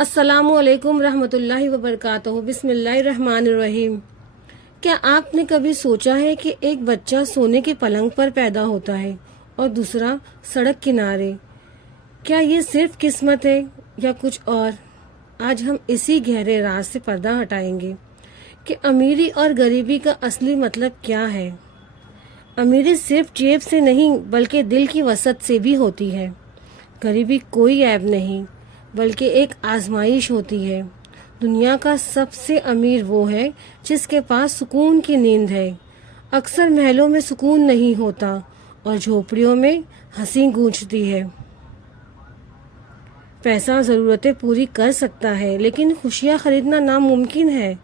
السلام علیکم رحمۃ اللہ وبرکاتہ۔ بسم اللہ الرحمن الرحیم۔ کیا آپ نے کبھی سوچا ہے کہ ایک بچہ سونے کے پلنگ پر پیدا ہوتا ہے اور دوسرا سڑک کنارے؟ کیا یہ صرف قسمت ہے یا کچھ اور؟ آج ہم اسی گہرے راز سے پردہ ہٹائیں گے کہ امیری اور غریبی کا اصلی مطلب کیا ہے۔ امیری صرف جیب سے نہیں بلکہ دل کی وسعت سے بھی ہوتی ہے۔ غریبی کوئی عیب نہیں بلکہ ایک آزمائش ہوتی ہے۔ دنیا کا سب سے امیر وہ ہے جس کے پاس سکون کی نیند ہے۔ اکثر محلوں میں سکون نہیں ہوتا اور جھوپڑیوں میں ہنسی گونجتی ہے۔ پیسہ ضرورتیں پوری کر سکتا ہے لیکن خوشیاں خریدنا ناممکن ہے۔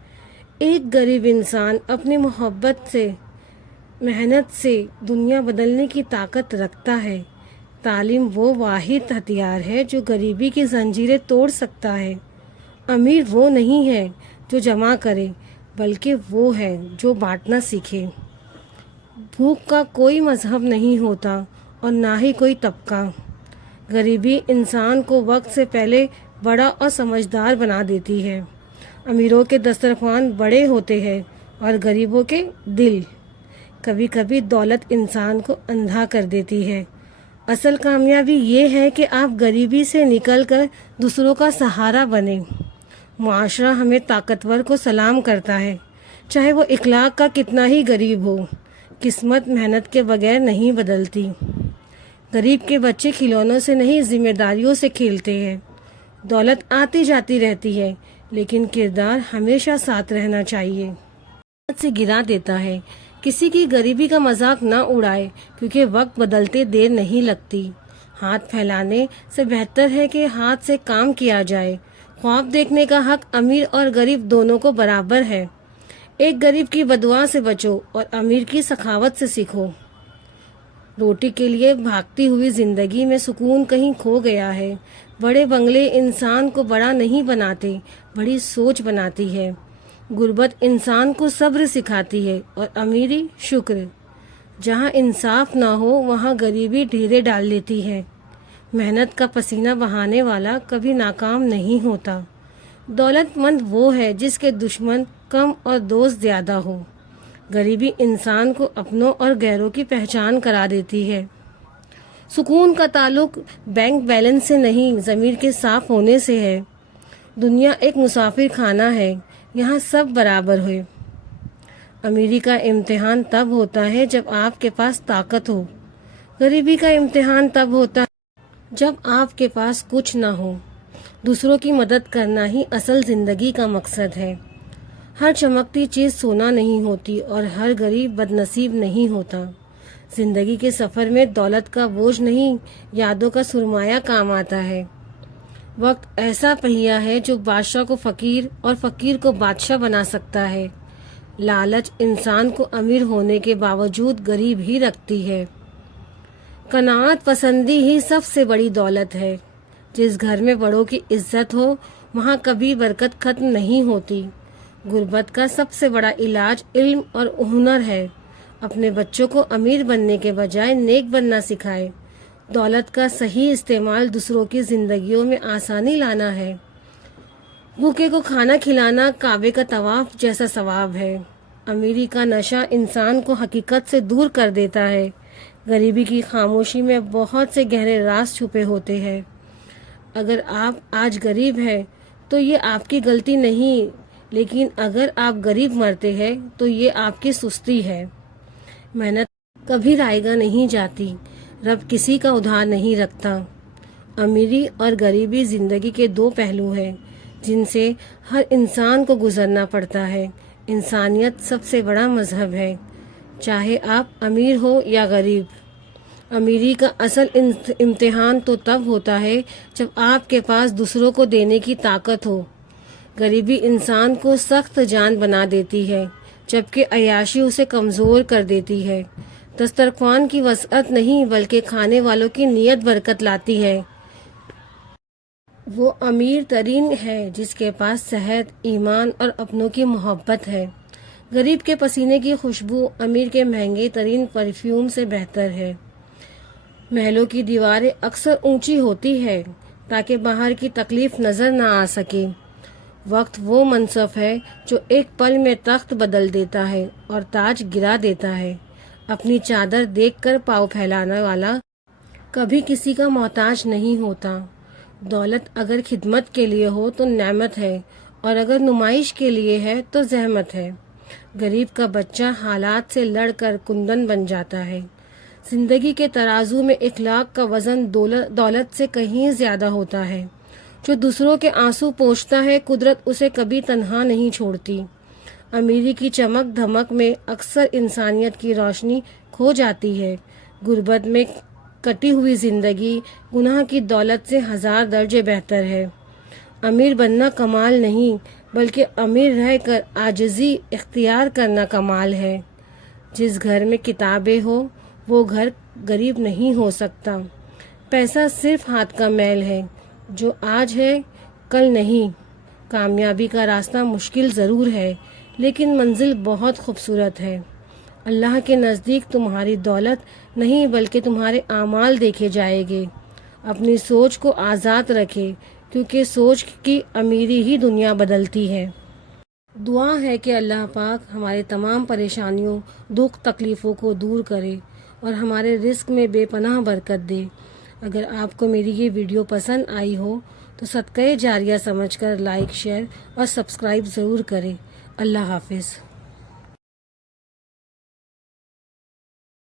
ایک غریب انسان اپنی محبت سے، محنت سے دنیا بدلنے کی طاقت رکھتا ہے۔ تعلیم وہ واحد ہتھیار ہے جو غریبی کی زنجیریں توڑ سکتا ہے۔ امیر وہ نہیں ہے جو جمع کرے بلکہ وہ ہے جو بانٹنا سیکھے۔ بھوک کا کوئی مذہب نہیں ہوتا اور نہ ہی کوئی طبقہ۔ غریبی انسان کو وقت سے پہلے بڑا اور سمجھدار بنا دیتی ہے۔ امیروں کے دسترخوان بڑے ہوتے ہیں اور غریبوں کے دل۔ کبھی کبھی دولت انسان کو اندھا کر دیتی ہے۔ اصل کامیابی یہ ہے کہ آپ غریبی سے نکل کر دوسروں کا سہارا بنیں۔ معاشرہ ہمیں طاقتور کو سلام کرتا ہے، چاہے وہ اخلاق کا کتنا ہی غریب ہو۔ قسمت محنت کے بغیر نہیں بدلتی۔ غریب کے بچے کھلونوں سے نہیں ذمہ داریوں سے کھیلتے ہیں۔ دولت آتی جاتی رہتی ہے لیکن کردار ہمیشہ ساتھ رہنا چاہیے۔ سے گرا دیتا ہے۔ کسی کی غریبی کا مذاق نہ اڑائے کیونکہ وقت بدلتے دیر نہیں لگتی۔ ہاتھ پھیلانے سے بہتر ہے کہ ہاتھ سے کام کیا جائے۔ خواب دیکھنے کا حق امیر اور غریب دونوں کو برابر ہے۔ ایک غریب کی بددعا سے بچو اور امیر کی سخاوت سے سیکھو۔ روٹی کے لیے بھاگتی ہوئی زندگی میں سکون کہیں کھو گیا ہے۔ بڑے بنگلے انسان کو بڑا نہیں بناتے، بڑی سوچ بناتی ہے۔ غربت انسان کو صبر سکھاتی ہے اور امیری شکر۔ جہاں انصاف نہ ہو وہاں غریبی ڈھیرے ڈال لیتی ہے۔ محنت کا پسینہ بہانے والا کبھی ناکام نہیں ہوتا۔ دولت مند وہ ہے جس کے دشمن کم اور دوست زیادہ ہو۔ غریبی انسان کو اپنوں اور غیروں کی پہچان کرا دیتی ہے۔ سکون کا تعلق بینک بیلنس سے نہیں، ضمیر کے صاف ہونے سے ہے۔ دنیا ایک مسافر خانہ ہے، یہاں سب برابر ہوئے۔ امیری کا امتحان تب ہوتا ہے جب آپ کے پاس طاقت ہو۔ غریبی کا امتحان تب ہوتا ہے جب آپ کے پاس کچھ نہ ہو۔ دوسروں کی مدد کرنا ہی اصل زندگی کا مقصد ہے۔ ہر چمکتی چیز سونا نہیں ہوتی اور ہر غریب بدنصیب نہیں ہوتا۔ زندگی کے سفر میں دولت کا بوجھ نہیں، یادوں کا سرمایہ کام آتا ہے۔ وقت ایسا پہیہ ہے جو بادشاہ کو فقیر اور فقیر کو بادشاہ بنا سکتا ہے۔ لالچ انسان کو امیر ہونے کے باوجود غریب ہی رکھتی ہے۔ قناعت پسندی ہی سب سے بڑی دولت ہے۔ جس گھر میں بڑوں کی عزت ہو وہاں کبھی برکت ختم نہیں ہوتی۔ غربت کا سب سے بڑا علاج علم اور ہنر ہے۔ اپنے بچوں کو امیر بننے کے بجائے نیک بننا سکھائے۔ دولت کا صحیح استعمال دوسروں کی زندگیوں میں آسانی لانا ہے۔ بھوکے کو کھانا کھلانا کعبے کا طواف جیسا ثواب ہے۔ امیری کا نشہ انسان کو حقیقت سے دور کر دیتا ہے۔ غریبی کی خاموشی میں بہت سے گہرے راز چھپے ہوتے ہیں۔ اگر آپ آج غریب ہیں تو یہ آپ کی غلطی نہیں، لیکن اگر آپ غریب مرتے ہیں تو یہ آپ کی سستی ہے۔ محنت کبھی رائیگاں نہیں جاتی، رب کسی کا ادھار نہیں رکھتا۔ امیری اور غریبی زندگی کے دو پہلو ہیں جن سے ہر انسان کو گزرنا پڑتا ہے۔ انسانیت سب سے بڑا مذہب ہے، چاہے آپ امیر ہو یا غریب۔ امیری کا اصل امتحان تو تب ہوتا ہے جب آپ کے پاس دوسروں کو دینے کی طاقت ہو۔ غریبی انسان کو سخت جان بنا دیتی ہے جبکہ عیاشی اسے کمزور کر دیتی ہے۔ دسترخوان کی وسعت نہیں بلکہ کھانے والوں کی نیت برکت لاتی ہے۔ وہ امیر ترین ہے جس کے پاس صحت، ایمان اور اپنوں کی محبت ہے۔ غریب کے پسینے کی خوشبو امیر کے مہنگے ترین پرفیوم سے بہتر ہے۔ محلوں کی دیواریں اکثر اونچی ہوتی ہے تاکہ باہر کی تکلیف نظر نہ آ سکے۔ وقت وہ منصب ہے جو ایک پل میں تخت بدل دیتا ہے اور تاج گرا دیتا ہے۔ اپنی چادر دیکھ کر پاؤں پھیلانے والا کبھی کسی کا محتاج نہیں ہوتا۔ دولت اگر خدمت کے لیے ہو تو نعمت ہے، اور اگر نمائش کے لیے ہے تو زحمت ہے۔ غریب کا بچہ حالات سے لڑ کر کندن بن جاتا ہے۔ زندگی کے ترازو میں اخلاق کا وزن دولت سے کہیں زیادہ ہوتا ہے۔ جو دوسروں کے آنسو پوچھتا ہے، قدرت اسے کبھی تنہا نہیں چھوڑتی۔ امیری کی چمک دھمک میں اکثر انسانیت کی روشنی کھو جاتی ہے۔ غربت میں کٹی ہوئی زندگی گناہ کی دولت سے 1000 درجے بہتر ہے۔ امیر بننا کمال نہیں، بلکہ امیر رہ کر عاجزی اختیار کرنا کمال ہے۔ جس گھر میں کتابیں ہو وہ گھر غریب نہیں ہو سکتا۔ پیسہ صرف ہاتھ کا میل ہے، جو آج ہے کل نہیں۔ کامیابی کا راستہ مشکل ضرور ہے، لیکن منزل بہت خوبصورت ہے۔ اللہ کے نزدیک تمہاری دولت نہیں بلکہ تمہارے اعمال دیکھے جائیں گے۔ اپنی سوچ کو آزاد رکھے، کیونکہ سوچ کی امیری ہی دنیا بدلتی ہے۔ دعا ہے کہ اللہ پاک ہمارے تمام پریشانیوں، دکھ تکلیفوں کو دور کرے اور ہمارے رزق میں بے پناہ برکت دے۔ اگر آپ کو میری یہ ویڈیو پسند آئی ہو تو صدقہ جاریہ سمجھ کر لائک، شیئر اور سبسکرائب ضرور کریں۔ اللہ حافظ۔